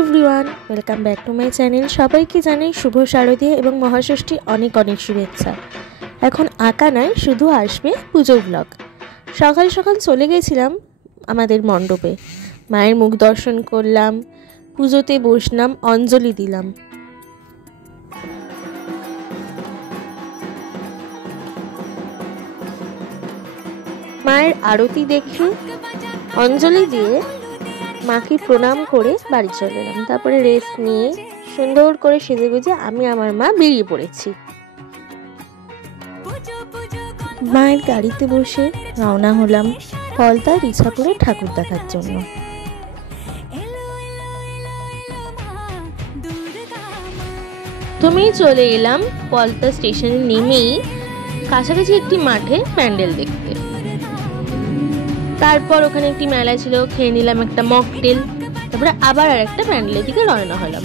Everyone, welcome back to my channel. সবাইকে জানাই শুভ শারদীয়া এবং মহাষষ্ঠী অনেক অনেক শুভেচ্ছা। এখন আঁকা নয়, শুধু আসবে পুজো ব্লগ। সকাল সকাল চলে গেছিলাম আমাদের মণ্ডপে, মায়ের মুখ দর্শন করলাম, পুজোতে বসলাম, অঞ্জলি দিলাম। মায়ের আরতি দেখে অঞ্জলি দিয়ে মাকে প্রণাম করে বাড়ি চলে এলাম। তারপরে রেস্ট নিয়ে সুন্দর করে সেজে গুজে আমি আমার মা বেরিয়ে পড়েছি। মায়ের গাড়িতে বসে রওনা হলাম পলতা রিছাপুরে ঠাকুর দেখার জন্য। প্রথমেই চলে এলাম পলতা স্টেশনে নেমেই কাছাকাছি একটি মাঠে প্যান্ডেল দেখতে। তারপর ওখানে একটি মেলা ছিল, খেয়ে নিলাম একটা মকটেল। তারপরে আবার আর একটা প্যান্ডেলের দিকে রওনা হলাম।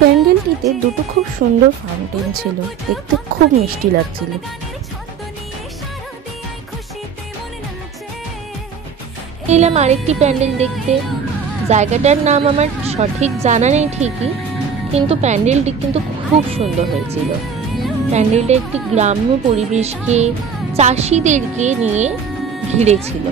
প্যান্ডেলটিতে দুটো খুব সুন্দর ফাউন্টেন ছিল, দেখতে খুব মিষ্টি লাগছিল। এলাম আরেকটি প্যান্ডেল দেখতে। জায়গাটার নাম আমার সঠিক জানা নেই ঠিকই, কিন্তু প্যান্ডেলটি কিন্তু খুব সুন্দর হয়েছিল। প্যান্ডেলটা একটি গ্রাম্য পরিবেশকে, চাষিদেরকে নিয়ে ঘিরেছিল।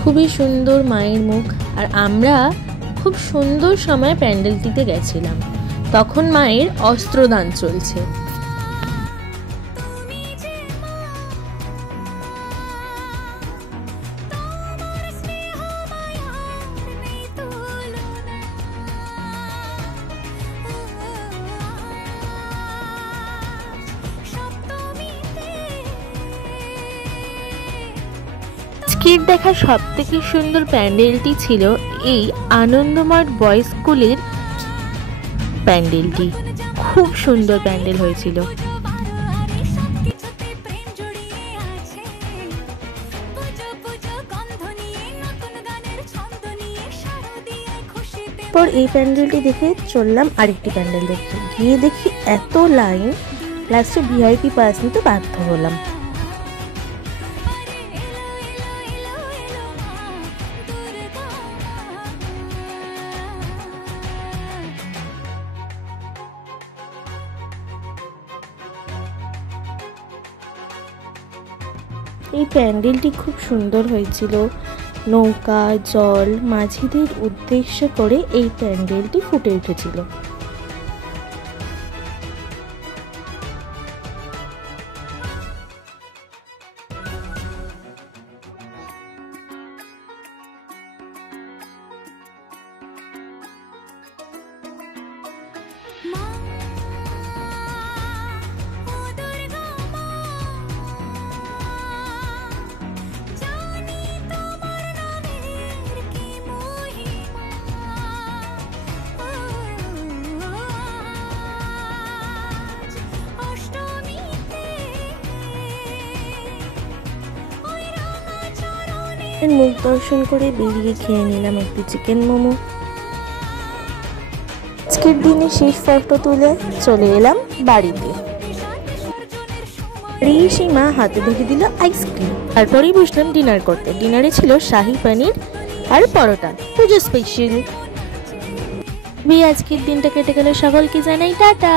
খুবই সুন্দর মায়ের মুখ। আর আমরা খুব সুন্দর সময় প্যান্ডেলটিতে গেছিলাম, তখন মায়ের অস্ত্রদান চলছে। আজকের দেখা সব থেকে সুন্দর প্যান্ডেলটি ছিল এই আনন্দমঠ বয়েজ স্কুলের প্যান্ডেলটি। খুব সুন্দর প্যান্ডেল হয়েছিল। পর এই প্যান্ডেলটি দেখে চললাম আরেকটি প্যান্ডেল দেখতে। গিয়ে দেখি এত লাইন, লাস্টে ভিআইপি পাস নিতে বাধ্য হলাম। এই প্যান্ডেলটি খুব সুন্দর হয়েছিল। নৌকা, জল, মাঝিদের উদ্দেশ্য করে এই প্যান্ডেলটি ফুটে উঠেছিল। মুখ দর্শন করে বেরিয়ে খেয়ে নিলাম একটু চিকেন মোমো। আজকের দিনে শেষ ফটো তুলে চলে এলাম বাড়িতে। ঋষিমা হাতে ধরে দিল আইসক্রিম। তারপরেই বসলাম ডিনার করতে। ডিনারে ছিল শাহী পনির আর পরোটা, পুজো স্পেশাল। আজকের দিনটা কেটে গেল। সকলকে জানাই টাটা।